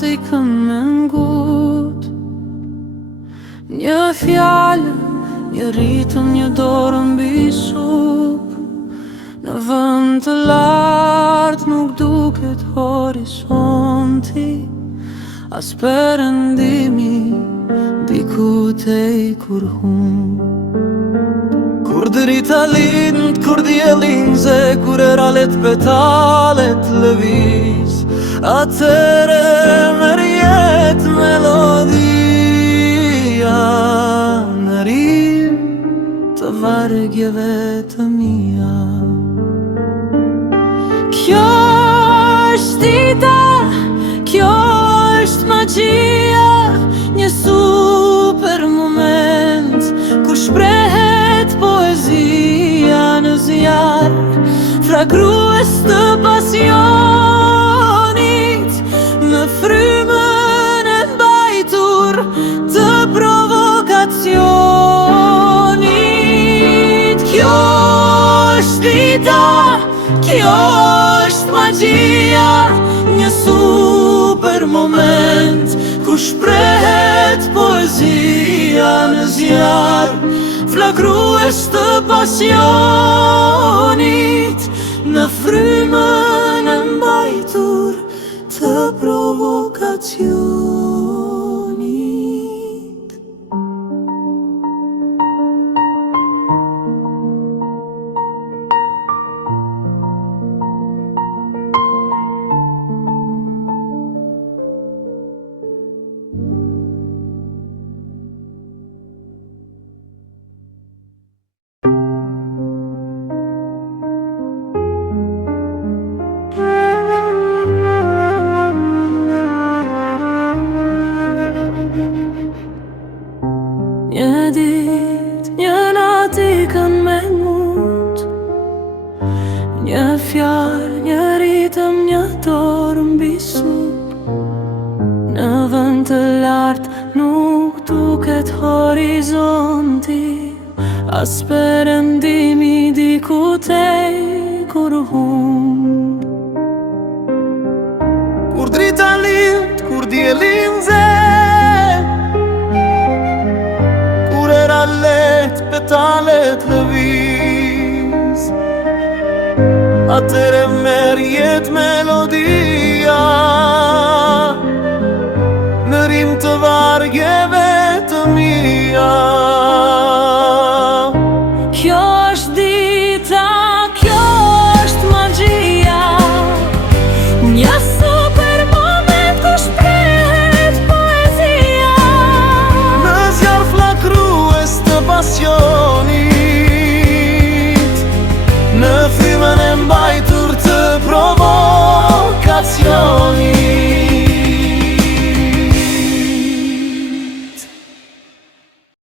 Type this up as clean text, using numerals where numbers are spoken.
dikën me ngut. Një fjallë, një ritëm, një dorë mbi sup. Në vend të lartë nuk duket horizonti, as perëndimi diku tej kur hum. Kur drita lind, kur diellin ze, kur eralet petalet lëviz, atëre merjet melodia në rim të vargjeve të mia. Kjo është dita, kjo është magjia, një super moment kur shprehet poezia në zjarr, fragrues të pasionit, në frymën e mbajtur të provokacionit. Kjo është dita, kjo është magjia, një super moment ku shprehet poezia në zjarr, flagrues të pasionit, në frymën e mbajtur të provokacionit. Një dit, një nat ikën me ngut, një fjalë, një ritëm, një dorë mbi sup. Në vend të lartë nuk duket horizonti, as perëndimi diku tej kur hum. Kur drita lind, kur diellin ze, petalet lëviz, atëre merjet melodia në rim të vargjeve